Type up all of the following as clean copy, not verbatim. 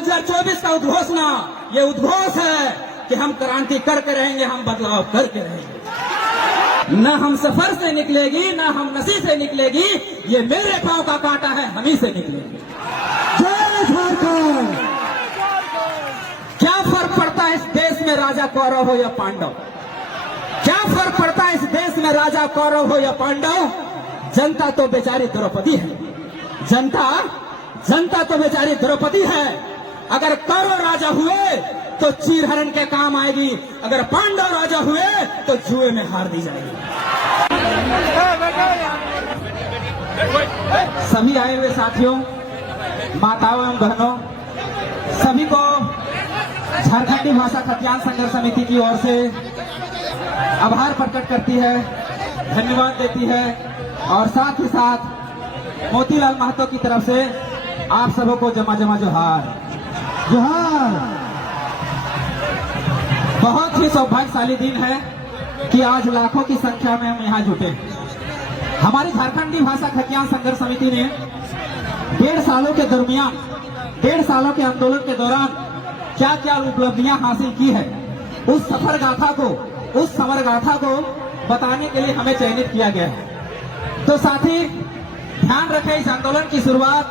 2024 का उद्घोषणा ये उद्घोष है कि हम क्रांति करके रहेंगे, हम बदलाव करके रहेंगे। न हम सफर से निकलेगी, न हम नसी से निकलेगी, ये मेरे पांव का कांटा है, हम ही से निकलेंगे। जय झारखंड। क्या फर्क पड़ता है इस देश में राजा कौरव हो या पांडव? क्या फर्क पड़ता है इस देश में राजा कौरव हो या पांडव? जनता तो बेचारी द्रौपदी है। जनता तो बेचारी द्रौपदी है। अगर कौरव राजा हुए तो चीरहरण के काम आएगी, अगर पांडव राजा हुए तो जुए में हार दी जाएगी। सभी आए हुए साथियों, माताओं एवं बहनों, सभी को झारखंडी भाषा खतियान संघर्ष समिति की ओर से आभार प्रकट करती है, धन्यवाद देती है और साथ ही साथ मोतीलाल महतो की तरफ से आप सबों को जमा जोहार। बहुत ही सौभाग्यशाली दिन है कि आज लाखों की संख्या में हम यहाँ जुटे। हमारी झारखंडी भाषा खतियान संघर्ष समिति ने 1.5 सालों के दरमियान, 1.5 सालों के आंदोलन के दौरान क्या क्या उपलब्धियां हासिल की है, उस समर गाथा को बताने के लिए हमें चयनित किया गया है। तो साथी ध्यान रखें, इस आंदोलन की शुरुआत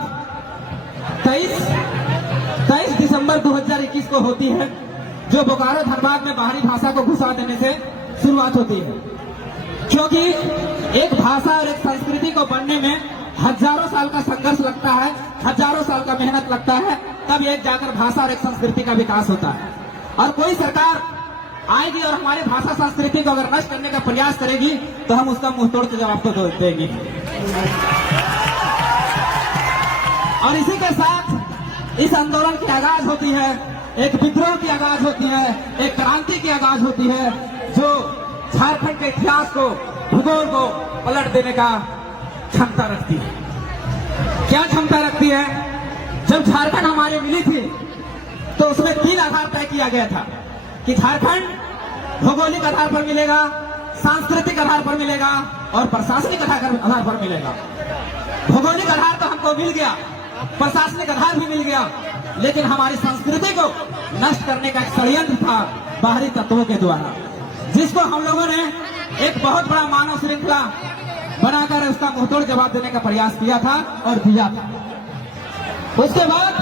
23 दिसंबर 2021 को होती है, जो बोकारो धनबाद में बाहरी भाषा को घुसा देने से शुरुआत होती है। क्योंकि एक भाषा और एक संस्कृति को बनने में हजारों साल का संघर्ष लगता है, हजारों साल का मेहनत लगता है, तब एक जाकर भाषा और एक संस्कृति का विकास होता है। और कोई सरकार आएगी और हमारी भाषा संस्कृति को अगर नष्ट करने का प्रयास करेगी तो हम उसका मुंह तोड़ के जवाब तो देंगे। और इसी के साथ इस आंदोलन की आगाज होती है, एक विद्रोह की आगाज होती है, एक क्रांति की आगाज होती है, जो झारखंड के इतिहास को, भूगोल को पलट देने का क्षमता रखती है। क्या क्षमता रखती है? जब झारखंड हमारे मिली थी तो उसमें 3 आधार तय किया गया था कि झारखंड भौगोलिक आधार पर मिलेगा, सांस्कृतिक आधार पर मिलेगा और प्रशासनिक आधार पर मिलेगा। भौगोलिक आधार तो हमको मिल गया, प्रशासनिक आधार भी मिल गया, लेकिन हमारी संस्कृति को नष्ट करने का एक षड्यंत्र था बाहरी तत्वों के द्वारा, जिसको हम लोगों ने एक बहुत बड़ा मानव श्रृंखला बनाकर उसका मुंहतोड़ जवाब देने का प्रयास किया था और दिया था। उसके बाद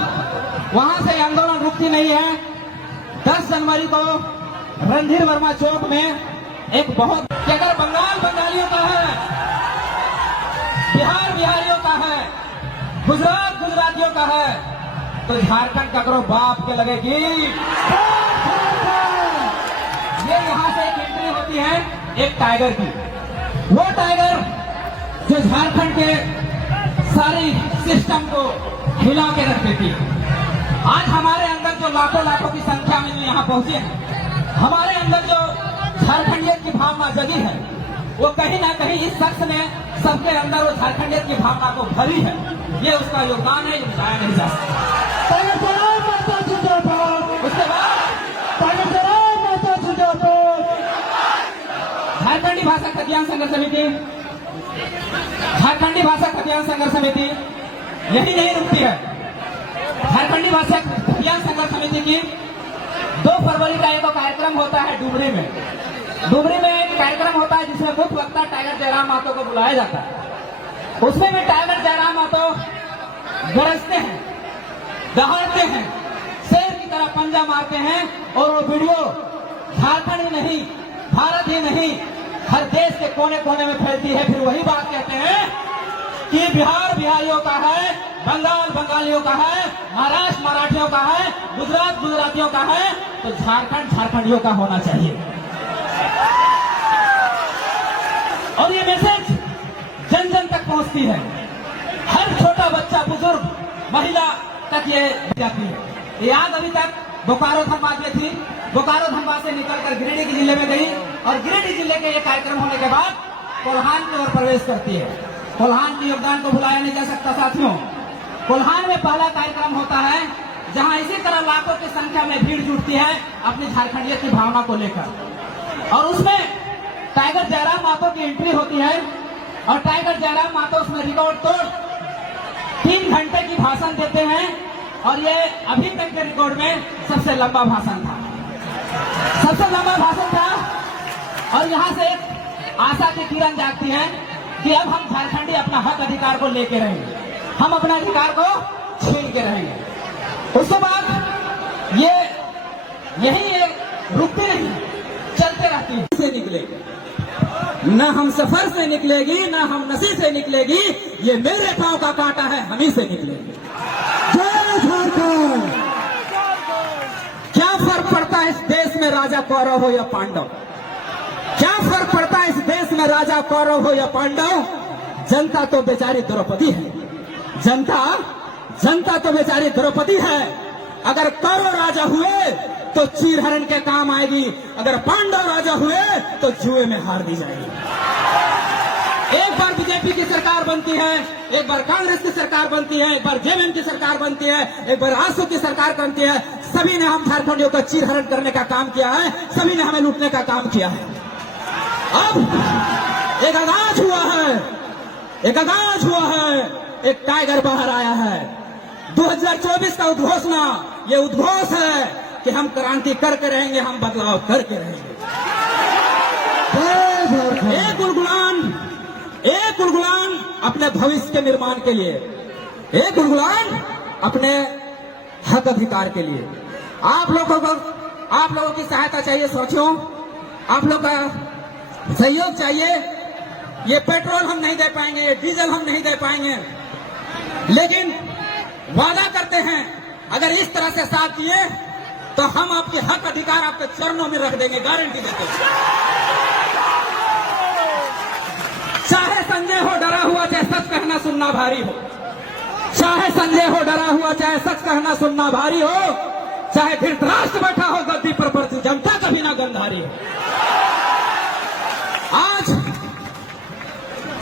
वहां से आंदोलन रुकती नहीं है। 10 जनवरी को रणधीर वर्मा चौक में एक बहुत, कि अगर बंगाल बंगालियों का है, बिहार बिहारियों का है, गुजरात गुजरातियों का है, तो झारखंड का करो बाप के लगेगी। ये यहाँ से एक एंट्री होती है एक टाइगर की, वो टाइगर जो झारखंड के सारी सिस्टम को हिला के रख देती है। आज हमारे अंदर जो लाखों की संख्या में जो यहाँ पहुंचे हैं, हमारे अंदर जो झारखंडियत की भावना जगी है, वो कहीं ना कहीं इस शख्स ने सबके अंदर वो झारखंडियत की भावना को भरी है। ये उसका योगदान है, ये बताया नहीं जा सकता। उसके बाद झारखंडी भाषा खतियान संघर्ष समिति, झारखंडी भाषा खतियान संघर्ष समिति यही नहीं रुकती है। झारखंडी भाषा खतियान संघर्ष समिति की 2 फरवरी का एक कार्यक्रम होता है डुमरी में। डुमरी में एक कार्यक्रम होता है जिसमें मुख्य वक्ता टाइगर जयराम महतो को बुलाया जाता है। उसमें भी टाइगर जयराम महतो गरजते हैं, दहाड़ते हैं, शेर की तरह पंजा मारते हैं और वो वीडियो झारखंड ही नहीं, भारत ही नहीं, हर देश के कोने कोने में फैलती है। फिर वही बात कहते हैं कि बिहार बिहारियों का है, बंगाल बंगालियों का है, महाराष्ट्र मराठियों का है, गुजरात गुजरातियों का है, तो झारखंड झारखंडियों का होना चाहिए। और ये मैसेज जन जन तक पहुंचती है, हर छोटा बच्चा, बुजुर्ग, महिला तक ये जाती है। याद अभी तक बोकारो धनबाद में थी, बोकारो धनबाद से निकलकर गिरिडीह जिले में गई और गिरिडीह जिले के ये कार्यक्रम होने के बाद कोल्हान की ओर प्रवेश करती है। कोल्हान के योगदान को भुलाया नहीं जा सकता साथियों। कोल्हान में पहला कार्यक्रम होता है जहां इसी तरह लाखों की संख्या में भीड़ जुटती है अपनी झारखंडियत की भावना को लेकर, और उसमें टाइगर जयराम महतो की एंट्री होती है और टाइगर जयराम महतो उसमें रिकॉर्ड तोड़ 3 घंटे की भाषण देते हैं और ये अभी तक के रिकॉर्ड में सबसे लंबा भाषण था, सबसे लंबा भाषण था। और यहाँ से आशा की किरण जागती है कि अब हम झारखंडी अपना हक अधिकार को लेके रहेंगे, हम अपना अधिकार को छीन के रहेंगे। उसके बाद यही रुकती नहीं, चलते रहती है। से निकलेगी न हम सफर से निकलेगी, न हम नसी से निकलेगी, ये मेरे पांव का कांटा है, हम ही से निकलेगी। जय झारखंड। क्या फर्क पड़ता है इस देश में राजा कौरव हो या पांडव? क्या फर्क पड़ता है इस देश में राजा कौरव हो या पांडव? जनता तो बेचारी द्रौपदी है, जनता तो बेचारी द्रौपदी है। अगर कौरव राजा हुए तो चीरहरण के काम आएगी, अगर पांडव राजा हुए तो जुए में हार दी जाएगी। एक बार बीजेपी की सरकार बनती है, एक बार कांग्रेस की सरकार बनती है, एक बार जेएमएम की सरकार बनती है, एक बार आजसू की सरकार बनती है, सभी ने हम झारखंडियों का चीरहरण करने का काम किया है, सभी ने हमें लूटने का काम किया है। अब एक आगाज हुआ है, एक टाइगर बाहर आया है। 2024 का उद्घोषणा, ये उद्घोष है कि हम क्रांति करके रहेंगे, हम बदलाव करके रहेंगे। एक गुलगुलान अपने भविष्य के निर्माण के लिए, एक गुलगुलान अपने हक अधिकार के लिए। आप लोगों की सहायता चाहिए साथियों, आप लोग का सहयोग चाहिए। ये पेट्रोल हम नहीं दे पाएंगे, ये डीजल हम नहीं दे पाएंगे, लेकिन वादा करते हैं अगर इस तरह से साथ दिए तो हम आपके हक अधिकार आपके चरणों में रख देंगे, गारंटी देते हैं। चाहे संजय हो डरा हुआ, चाहे सच कहना सुनना भारी हो, चाहे संजय हो डरा हुआ, चाहे सच कहना सुनना भारी हो, चाहे धृतराष्ट्र बैठा हो गद्दी पर जनता कभी ना गंधारी हो। आज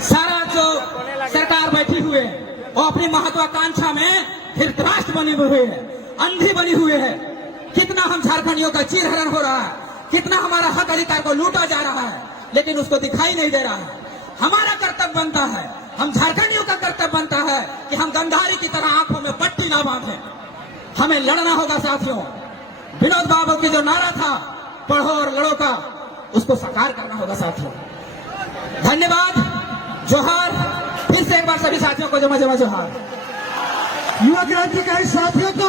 सारा जो सरकार बैठी हुई है वो अपनी महत्वाकांक्षा में धृतराष्ट्र बनी हुई है, अंधी बनी हुई है। कितना हम झारखंडियों का चीरहरण हो रहा है, कितना हमारा हक अधिकार को लूटा जा रहा है, लेकिन उसको दिखाई नहीं दे रहा है। हमारा कर्तव्य बनता है, हम झारखंडियों का कर्तव्य बनता है कि हम गंधारी की तरह आंखों में पट्टी ना बांधें। हमें लड़ना होगा साथियों। विनोद बाबू की जो नारा था पढ़ो और लड़ो का, उसको साकार करना होगा साथियों। धन्यवाद, जोहार। फिर से एक बार सभी साथियों को जमा जोहार। युवा क्रांतिकारी साथियों को